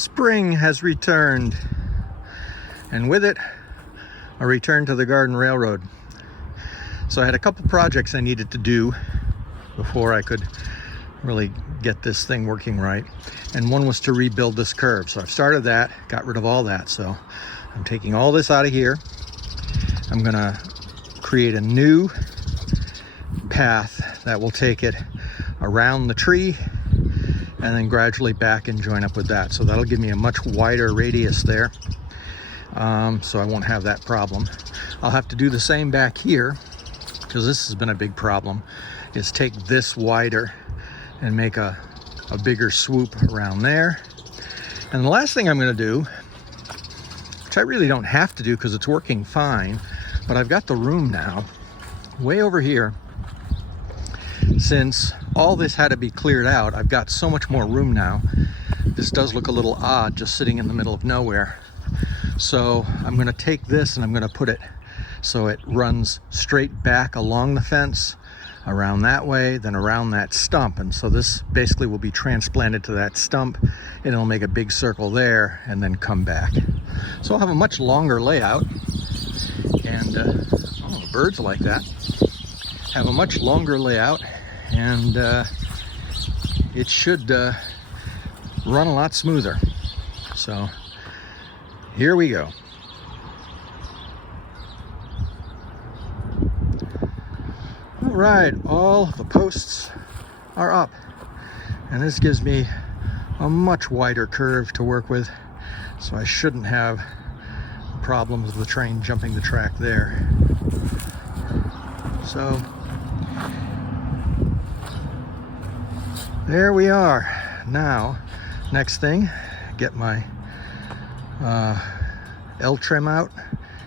Spring has returned, and with it, a return to the Garden Railroad. So I had a couple projects I needed to do before I could really get this thing working right. And one was to rebuild this curve. So I've started that, got rid of all that. So I'm taking all this out of here. I'm gonna create a new path that will take it around the tree and then gradually back and join up with that. So that'll give me a much wider radius there. So I won't have that problem. I'll have to do the same back here, because this has been a big problem, is take this wider and make a bigger swoop around there. And the last thing I'm gonna do, which I really don't have to do because it's working fine, but I've got the room now way over here. Since all this had to be cleared out, I've got so much more room now. This does look a little odd just sitting in the middle of nowhere. So I'm gonna take this and I'm gonna put it so it runs straight back along the fence, around that way, then around that stump. And so this basically will be transplanted to that stump, and it'll make a big circle there and then come back. So I'll have a much longer layout, and oh, birds like that. Have a much longer layout, and it should run a lot smoother. So here we go. All right, all the posts are up, and this gives me a much wider curve to work with, so I shouldn't have problems with the train jumping the track there. So there we are. Now, next thing, get my L trim out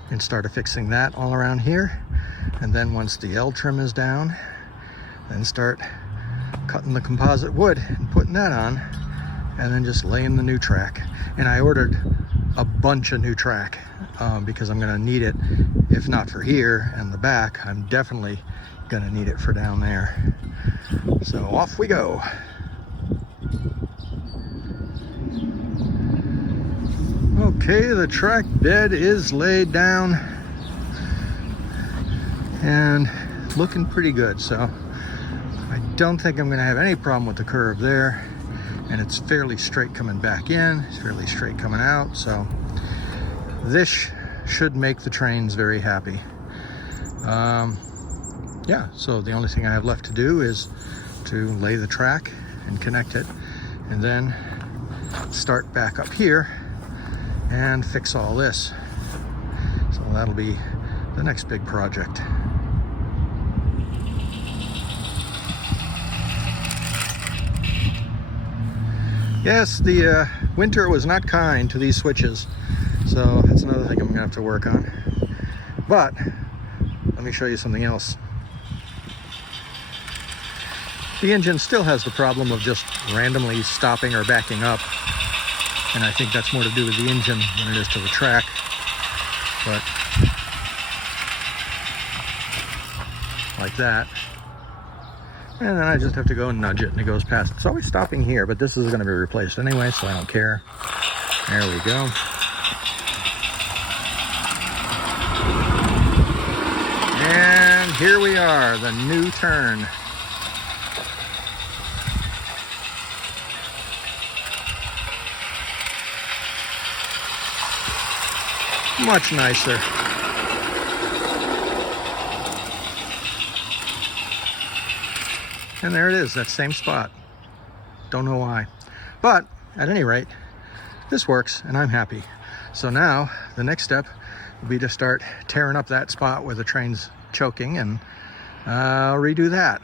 and start affixing that all around here. And then once the L trim is down, then start cutting the composite wood and putting that on, and then just laying the new track. And I ordered a bunch of new track because I'm gonna need it, if not for here and the back, I'm definitely gonna need it for down there. So off we go. Okay, the track bed is laid down and looking pretty good. So I don't think I'm gonna have any problem with the curve there. And it's fairly straight coming back in, it's fairly straight coming out. So this should make the trains very happy. Yeah, so the only thing I have left to do is to lay the track and connect it, and then start back up here and fix all this. So that'll be the next big project. Yes, the winter was not kind to these switches, so that's another thing I'm gonna have to work on. But let me show you something else. The engine still has the problem of just randomly stopping or backing up, and I think that's more to do with the engine than it is to the track. But like that. And then I just have to go and nudge it and it goes past. It's always stopping here, but this is going to be replaced anyway, so I don't care. There we go. And here we are, the new turn. Much nicer. And there it is, that same spot. Don't know why. But at any rate, this works and I'm happy. So now the next step will be to start tearing up that spot where the train's choking, and I'll redo that.